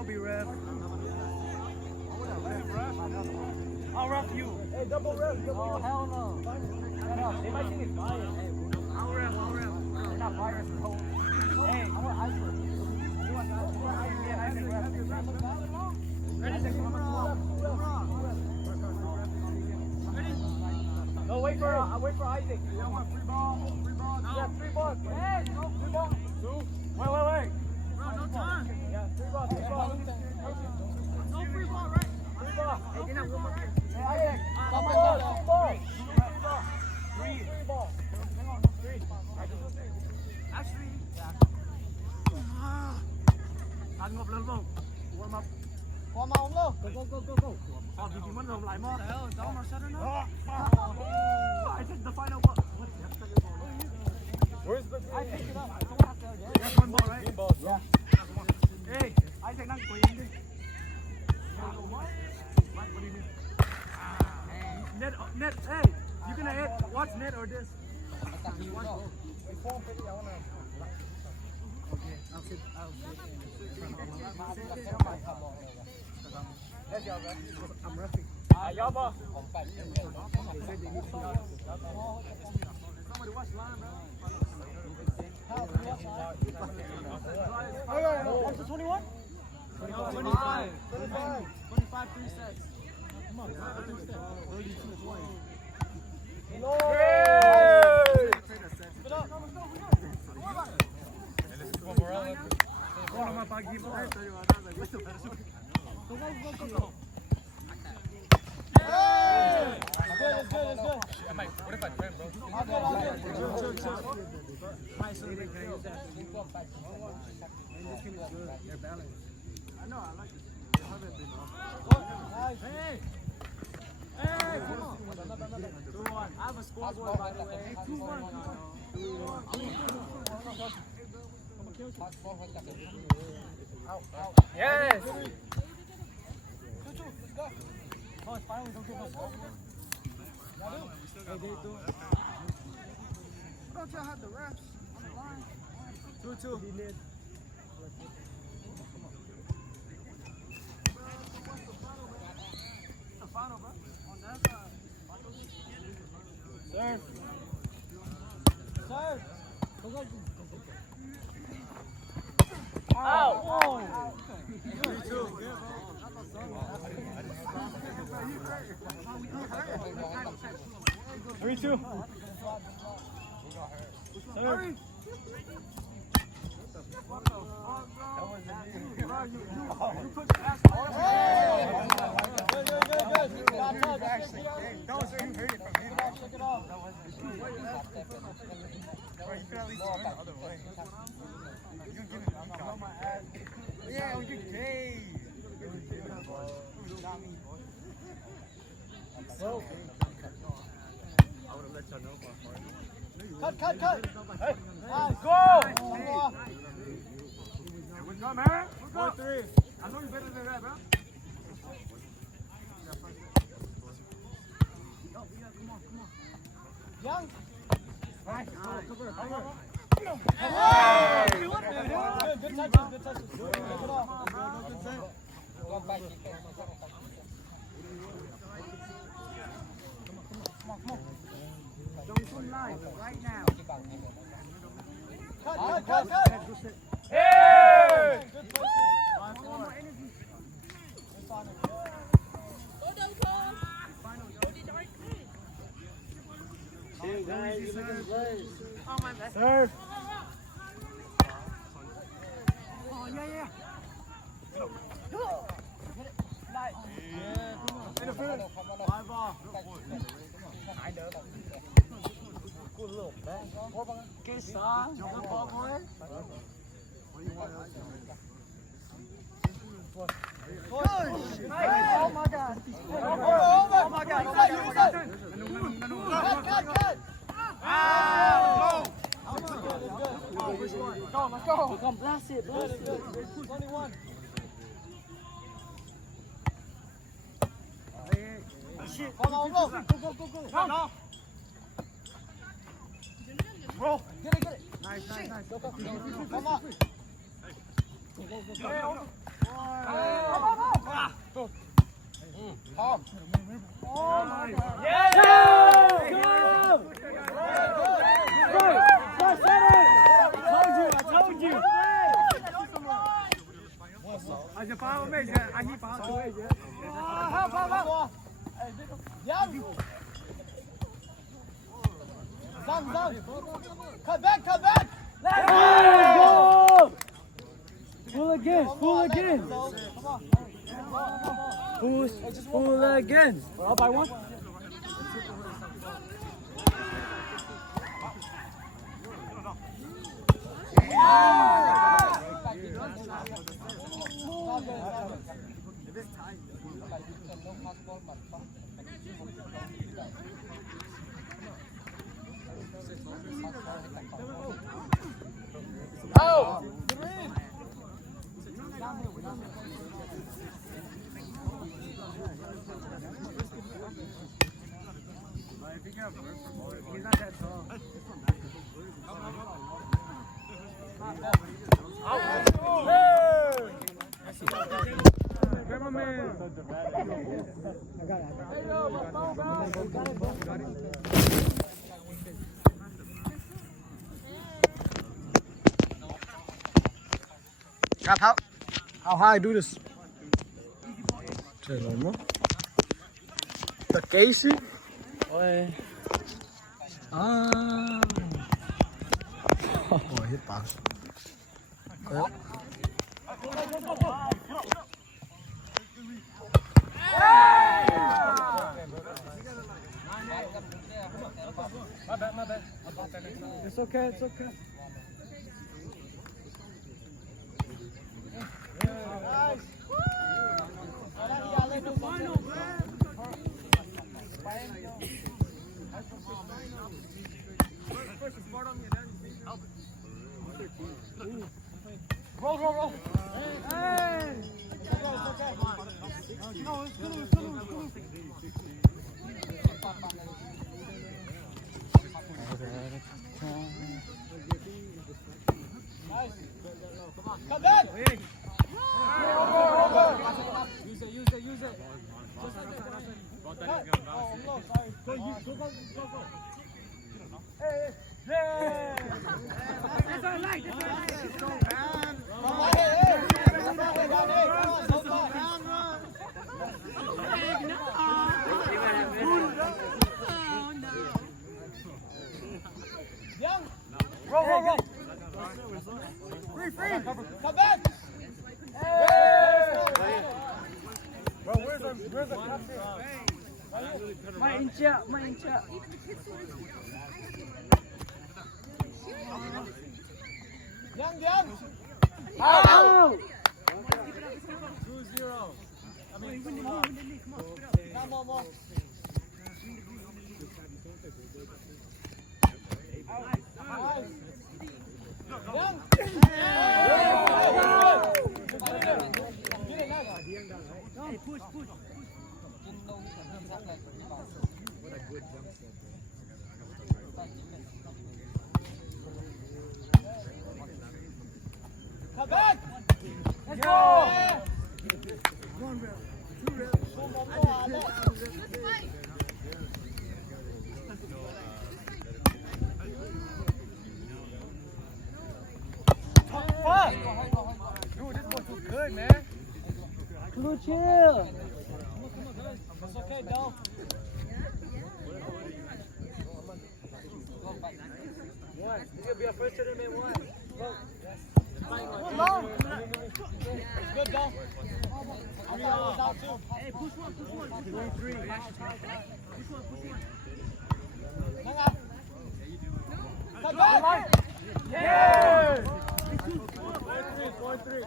I'll be ref. I'll ref you. Hey, double ref. Oh, hell no. Shut up. They might think it's biased. I'll ref. They're not biased at all. Hey, I want ice cream. You want ice cream? Yeah, ice cream. Ready? No, wait for Isaac. You want free ball? No. Yeah, 3 balls. Hey, no, 3 balls. 2. Wait. Bro, no time. Yeah, 3 balls. No free ball, right? 3 balls. Hey, get that one more here. Hey, Isaac. 3 balls. Hang on, 3. Actually, ăn ngộp lớn không? Warm up. Qua màu không đâu. Go. Did you want to like more? The hell, is that almost set enough? I think the final ball. Where's the? I pick it up. That's one ball, right? Ball. Yeah. Hey, Isaac đang quỳ đi. What do you mean? Net, hey, you gonna hit, watch net or this? Okay, I'll sit. I'm roughing. Y'all ball. Somebody watch line, bro. What's the 21? 25, 3 sets. Come on, 32 to 20. I know, I like it. Hey! Hey, come on. 2-1. I have a scoreboard, by the way. 2-1. Yes. Oh, it's finally don't give us over. Don't y'all have the refs on the line? 2-2. The final, bro. On that side. Serve. Out. 3-2. Serve. Cut. Hey. Go! We're good, man. We're good. 4-3. I know you're better than that, bro. Young. Nice. Cover. Hey! Good touches. Good off. Good save. Come on. Don't swing line right now. Cut. Hey! Good One placement. more energy. Hey guys, you're looking great. Oh, my bad. Serve. Oh, yeah. Five ball. Good song. Good ball, boy. Oh my God. Oh my God. Cut. Let's go. Come blast it. 21. Shit. Go. No. Roll. Get it. Nice. Come on. Hey, Cut back, cut back! Let's go! Fooliganz, Fooliganz. Who's Fooliganz? We're up by one. Oh! He's not that tall. Grab my man. I got it. How high I do this? Zeg maar. Dat Casey? Hoi. Ah. Oh, hit pass. Ja. My bad. It's okay, it's okay. Roll. Hey! No, it's good. Nice. Come back! Use it. No, sorry. Go. Hey. Yeah! That's what I like. It's so bad. Young. Roll. Free. Come back. Bro, where's the captain? My inch up. Young. Oh! 2-0. Come on, more. Young. Hey, push. What a good jump set. Come back. Let's go! One rep, 2 reps. Dude, this one too good, man. Blue chill. It's okay, Del. One. You're gonna be our first hitter, man. One. Go. It's good, Del. I thought it was out too. Hey, push one. 3. Push one. Hang on. Come back. Yeah! 4-3.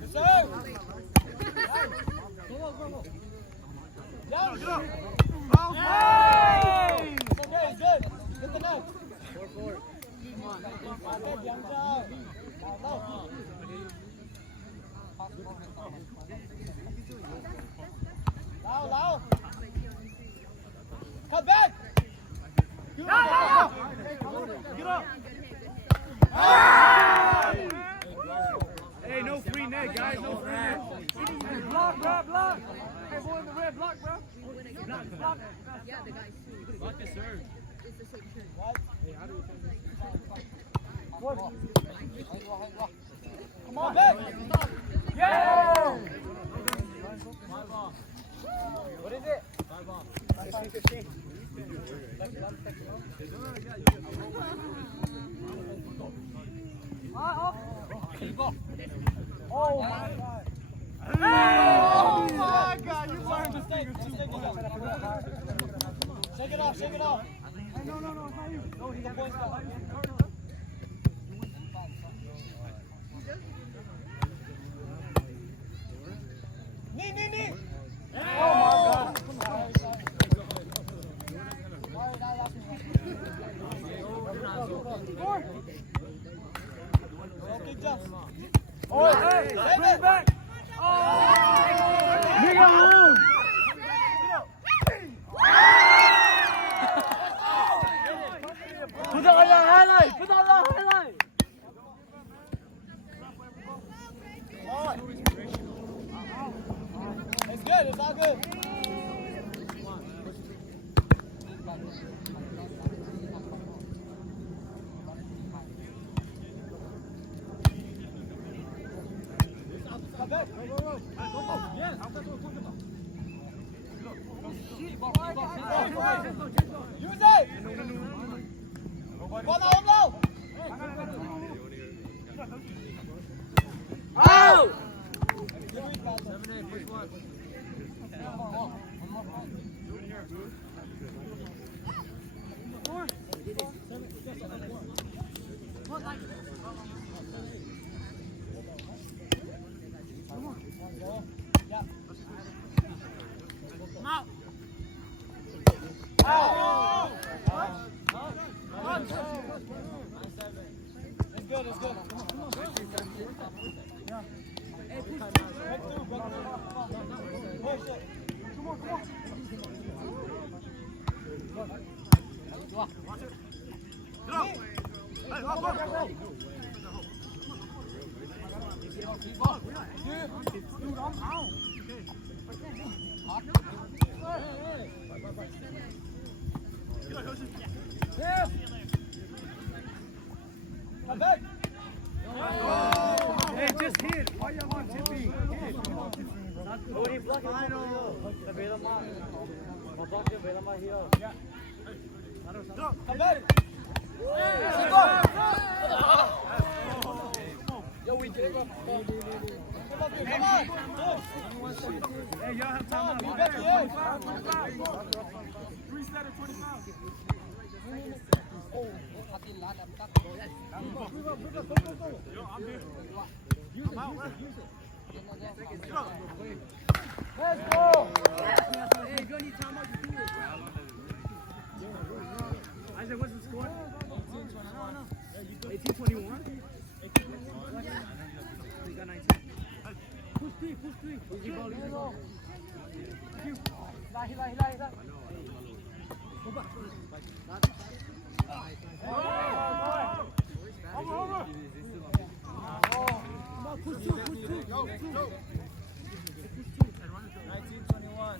Yes, sir. Go. Young. Hey! It's okay, it's good. Get the net. 4-4. Young job. Loud. Come back. Get up. Hey, no free net, guys. No free net. Block, bro, block. Hey, boy in the red, block, bro. Block, block. Yeah, the guys too. Block the serve. It's the same shirt. Come on, back. Yeah! What is it? 15. Oh my God. Oh my God, you learned to Shake it off, shake it off. Hey, no, it's not you. No, he's a boy scout. Knee. Oh my God. Oh, hey, bring it back. Oh, nigga, home. Put that on the highlight. Put that on the highlight. It's good, it's all good. Come back. Use it! Go now! Out! 7-8, push one. It's good, it's good. Come back. Hey, just hit. Why y'all want Tippy? Hit. What are you blocking? Come back. Yo, we gave up. Come on. Hey, y'all have time out. Be back here. 3 at 25. Let's go. Hey, if you need time out, you do it. Isaac, what's the score? 18-21. You got 19. Push three. Hila. Over. Come on, push two. Go. 19-21.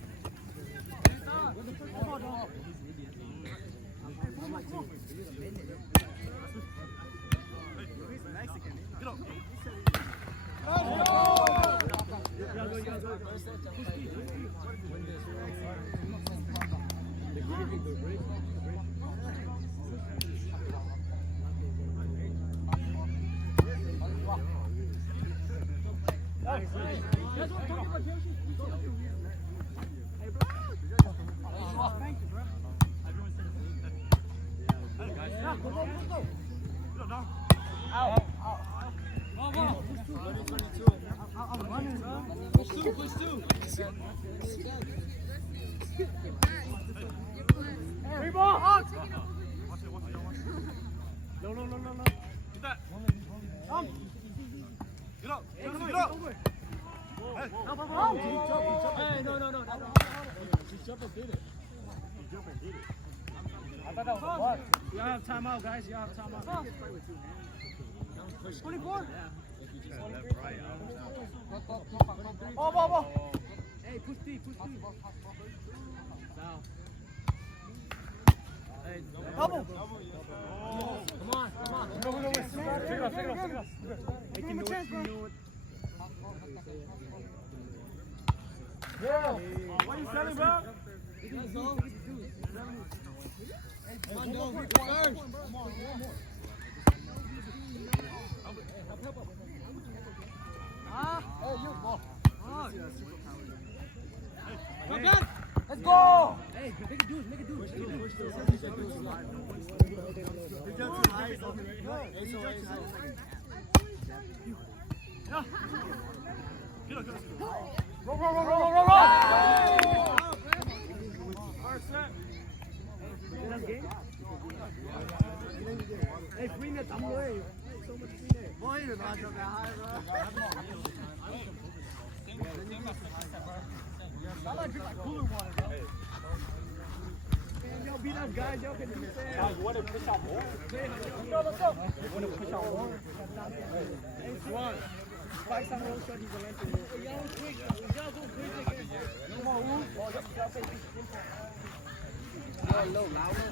Come on, dog. Push two. Free ball. No. Get that. Come. Get up. Hey, come Get on, up. over. Hey. Hey, no. Just jump and did it. I thought that was a block. Y'all have time out, guys. Y'all have time out. 24? Ball. Hey, push deep. Foul. Hey, Double. Come on. Take it off. Give him a chance, bro. Yeah. What are you selling, bro? Come on, Dome, get the first. Hey, you ball. Let's go. Hey, make it do. Roll. First set. That's game. Hey, free net, I'm away. So much free net. Boy, you're not jumping that high, bro. I like drink like cooler water, bro. Man, y'all beat us, guys. Y'all can do that. Guys, want to push out more? Let's go. Want to push out more? Hey, Swan. Spike's on the road, shot, he's a lantern. Y'all quick. Y'all go quick. Come on, Wu. Ball, y'all say Low, louder.